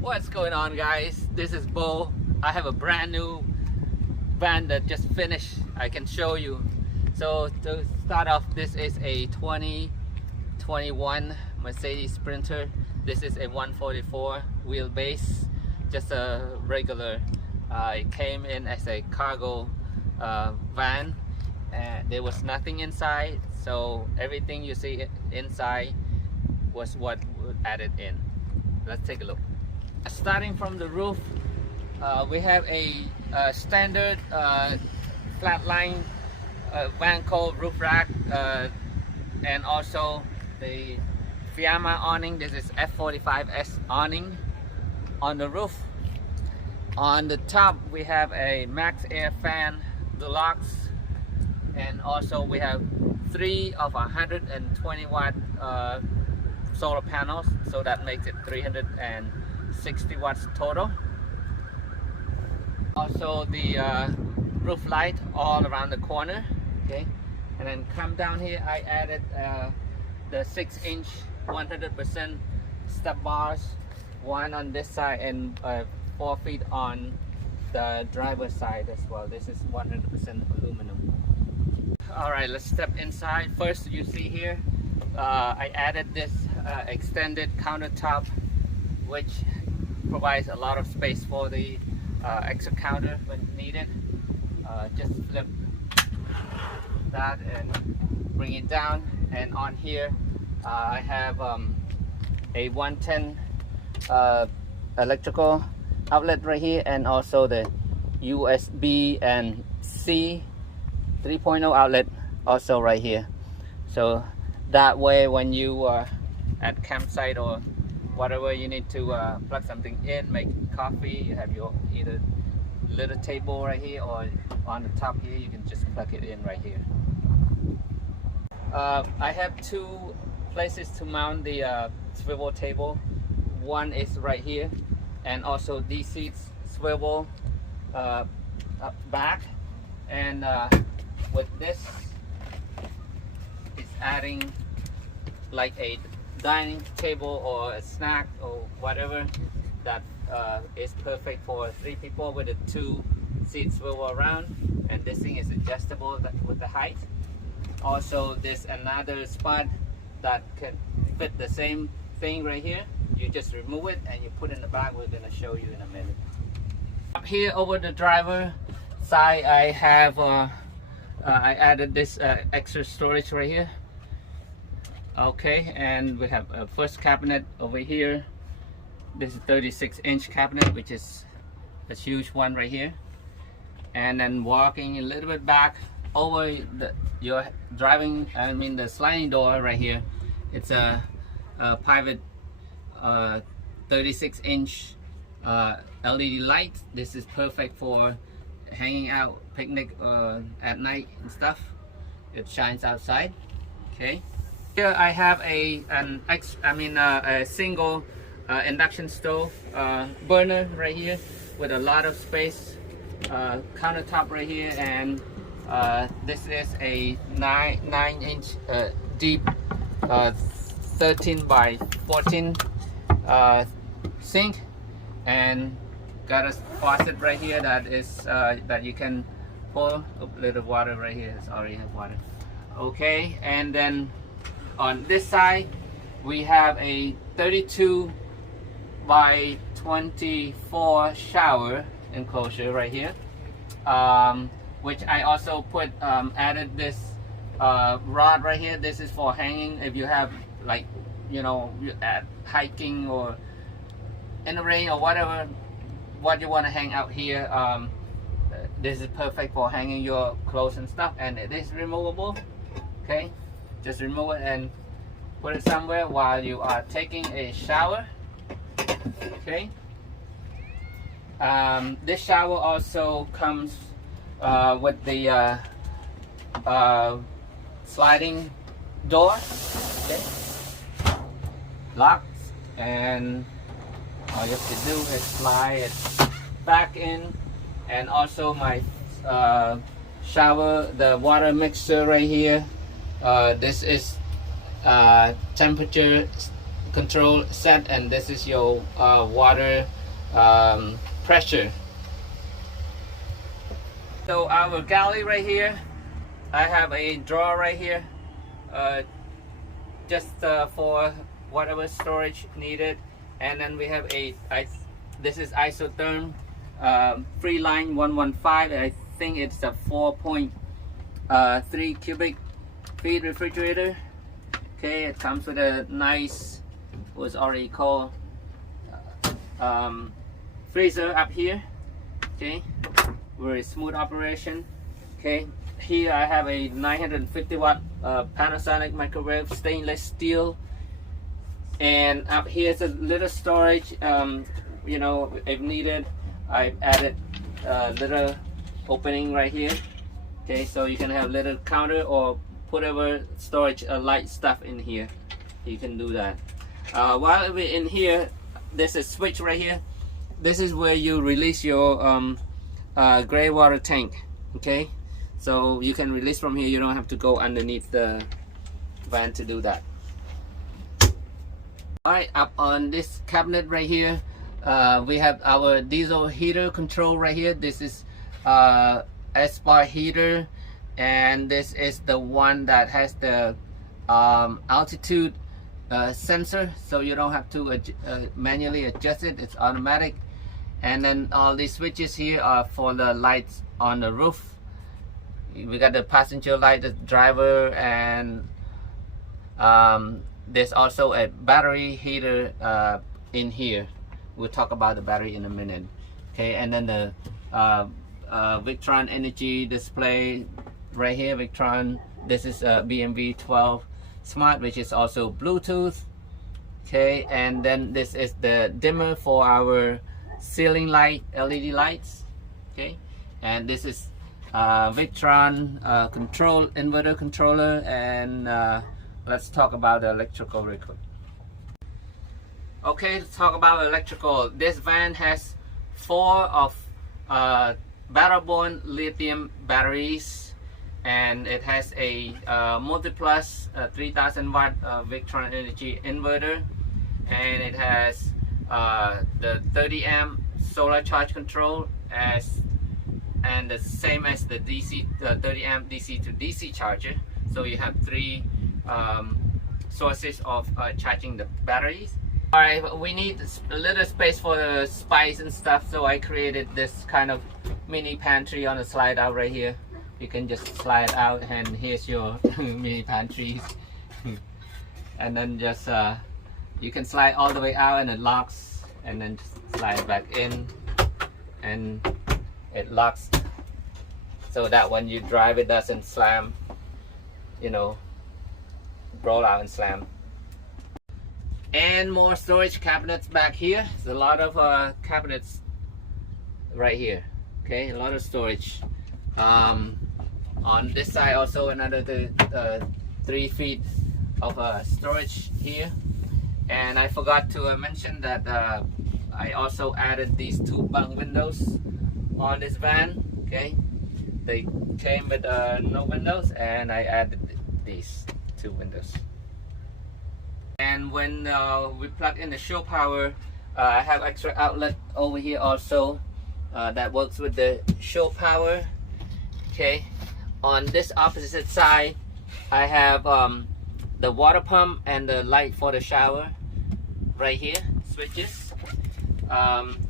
What's going on, guys? This is Bo. I have a brand new van that just finished. I can show you. So to start off, this is a 2021 Mercedes Sprinter. This is a 144 wheelbase, just a regular. It came in as a cargo van, and there was nothing inside, so everything you see inside was what was added in. Let's take a look. Starting from the roof, we have a standard flatline van coat roof rack, and also the Fiamma awning. This is F45S awning on the roof. On the top, we have a Maxxair fan Deluxe, and also we have 3 of 120 watt solar panels, so that makes it 360 watts total. Also the roof light all around the corner. Okay, and then come down here, I added the 6-inch 100% step bars, one on this side and 4 feet on the driver's side as well. This is 100% aluminum. All right, let's step inside. First, you see here, I added this extended countertop, which provides a lot of space for the extra counter when needed. Just flip that and bring it down, and on here I have a 110 electrical outlet right here, and also the USB and C 3.0 outlet also right here. So that way, when you are at campsite or whatever, you need to plug something in, make coffee, you have your either little table right here, or on the top here you can just plug it in right here. I have 2 places to mount the swivel table. One is right here, and also these seats swivel up back, and with this, it's adding like a dining table or a snack or whatever that is perfect for 3 people, with the 2 seats swivel around, and this thing is adjustable with the height. Also, there's another spot that can fit the same thing right here. You just remove it and you put it in the bag. We're gonna show you in a minute. Up here over the driver side, I have I added this extra storage right here. Okay, and we have a first cabinet over here. This is 36-inch cabinet, which is a huge one right here. And then walking a little bit back over your driving, I mean the sliding door right here, it's a private 36-inch LED light. This is perfect for hanging out, picnic at night and stuff. It shines outside. Okay, here I have a single induction stove burner right here with a lot of space, countertop right here, and this is a 9-inch deep 13 by 14 sink, and got a faucet right here that is that you can pour a little water right here. It's already have water. Okay, and then on this side we have a 32 by 24 shower enclosure right here, which I also put added this rod right here. This is for hanging if you have, like, you know, at hiking or in the rain or whatever, what you want to hang out here, this is perfect for hanging your clothes and stuff, and it is removable. Okay, just remove it and put it somewhere while you are taking a shower. Okay, this shower also comes with the sliding door. Okay, locks, and all you have to do is slide it back in. And also my shower, the water mixer right here, this is temperature control set, and this is your water pressure. So our galley right here, I have a drawer right here, just for whatever storage needed. And then we have this is isotherm Freeline 115. I think it's a 4.3 cubic feet refrigerator. Okay, it comes with a nice, what's already called freezer up here. Okay, very smooth operation. Okay, here I have a 950 watt Panasonic microwave, stainless steel. And up here is a little storage, you know, if needed. I added a little opening right here. Okay, so you can have little counter or whatever storage light stuff in here. You can do that. While we're in here, there's a switch right here. This is where you release your gray water tank. Okay, so you can release from here. You don't have to go underneath the van to do that. Alright, up on this cabinet right here, we have our diesel heater control right here. This is S-bar heater, and this is the one that has the altitude sensor, so you don't have to manually adjust it. It's automatic. And then all these switches here are for the lights on the roof. We got the passenger light, the driver, and there's also a battery heater in here. We'll talk about the battery in a minute. Okay, and then the Victron energy display right here. Victron, this is a BMW 12 Smart, which is also Bluetooth. Okay, and then this is the dimmer for our ceiling light, LED lights. Okay, and this is Victron control inverter controller. And let's talk about the electrical real quick. Okay, let's talk about electrical. This van has 4 of battle-born lithium batteries, and it has a multi-plus 3000 watt Victron energy inverter, and it has the 30 amp solar charge control and the same as the DC 30 amp DC to DC charger. So you have 3 sources of charging the batteries. Alright, we need a little space for the spice and stuff, so I created this kind of mini pantry on a slide out right here. You can just slide out, and here's your mini pantries. And then just you can slide all the way out, and it locks, and then just slide back in, and it locks so that when you drive it doesn't slam, you know, roll out and slam. And more storage cabinets back here. There's a lot of cabinets right here. Okay, a lot of storage. On this side also another 3 feet of storage here. And I forgot to mention that I also added these 2 bunk windows on this van. Okay, they came with no windows, and I added these 2 windows. And when we plug in the show power, I have extra outlet over here also that works with the show power. Okay, on this opposite side, I have the water pump and the light for the shower right here, switches.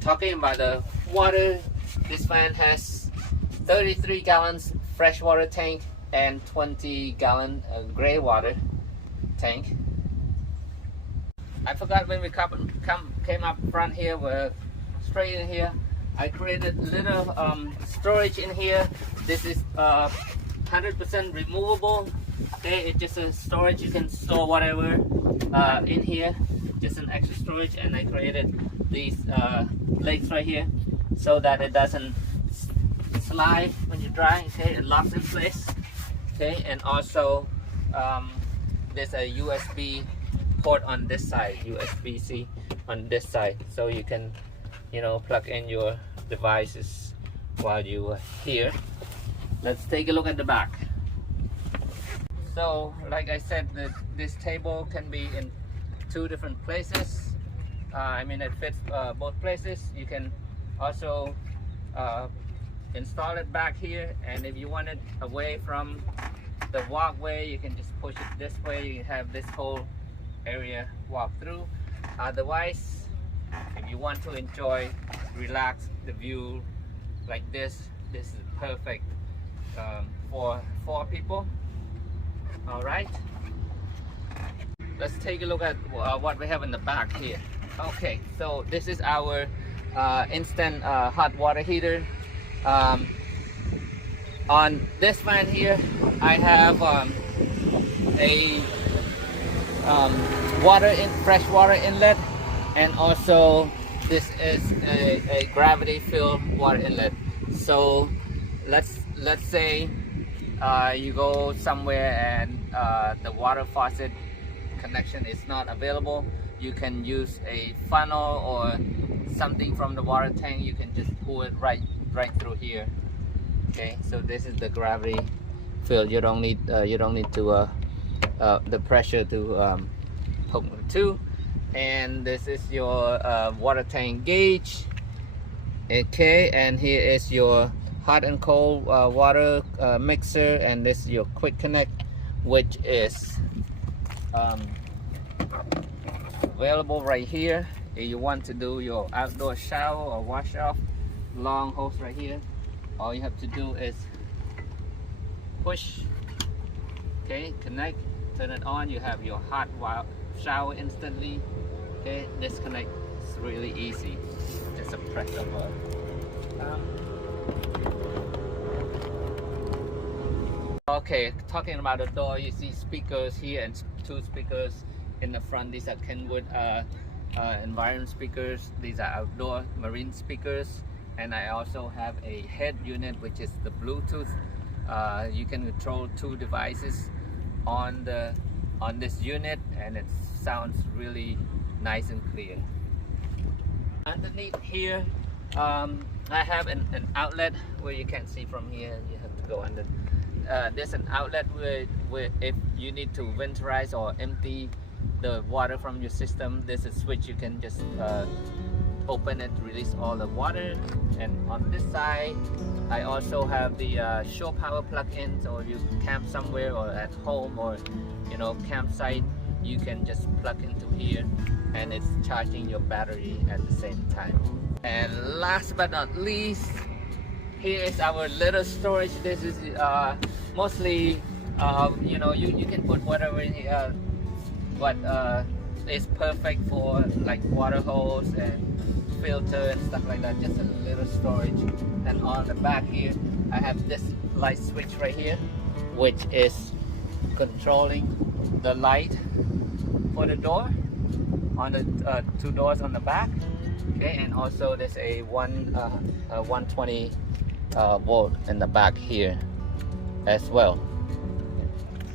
Talking about the water, this van has 33 gallons freshwater tank and 20 gallon gray water tank. I forgot when we came up front here, we're straight in here. I created little storage in here. This is 100% removable. Okay, it's just a storage. You can store whatever in here. Just an extra storage, and I created these legs right here so that it doesn't slide when you dry. Okay, it locks in place. Okay, and also there's a USB port on this side, USB-C on this side, so you can, you know, plug in your devices while you are here. Let's take a look at the back. So like I said, this table can be in 2 different places. I mean, it fits both places. You can also install it back here, and if you want it away from the walkway, you can just push it this way. You have this whole area walk through. Otherwise, if you want to enjoy, relax the view like this is perfect for 4 people. All right, let's take a look at what we have in the back here. Okay, so this is our instant hot water heater. On this fan here, I have a fresh water inlet, and also this is a gravity filled water inlet. So let's say you go somewhere and the water faucet connection is not available. You can use a funnel or something from the water tank. You can just pull it right through here. Okay, so this is the gravity fill. You don't need to the pressure to hook to. And this is your water tank gauge. Okay, and here is your hot and cold water mixer, and this is your quick connect, which is available right here. If you want to do your outdoor shower or wash off, long hose right here. All you have to do is push, okay, connect, turn it on. You have your hot shower instantly. Okay, disconnect is really easy. Just a press of a Okay, talking about the door, you see speakers here and 2 speakers in the front. These are Kenwood environment speakers. These are outdoor marine speakers. And I also have a head unit, which is the Bluetooth. You can control 2 devices on this unit, and it sounds really nice and clear. Underneath here, I have an outlet where you can't see from here. You have to go under. There's an outlet where if you need to winterize or empty the water from your system, there's a switch. You can just open it, release all the water. And on this side, I also have the shore power plug-in. So if you camp somewhere or at home or, you know, campsite, you can just plug into here, and it's charging your battery at the same time. And last but not least, here is our little storage. This is mostly, you know, you can put whatever in here, but it's perfect for like water hose and filter and stuff like that. Just a little storage. And on the back here, I have this light switch right here, which is controlling the light for the door on the 2 doors on the back. Okay, and also there's a 120 volt in the back here as well.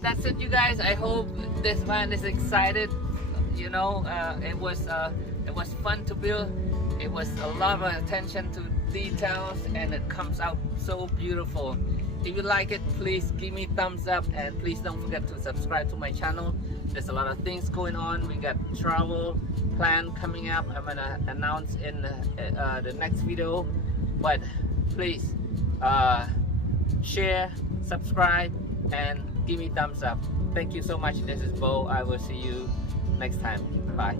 That's it, you guys. I hope this man is excited. You know, it was fun to build. It was a lot of attention to details, and it comes out so beautiful. If you like it, please give me thumbs up, and please don't forget to subscribe to my channel. There's a lot of things going on. We got travel plan coming up. I'm gonna announce in the next video, but please share, subscribe, and give me thumbs up. Thank you so much. This is Bo. I will see you next time. Bye.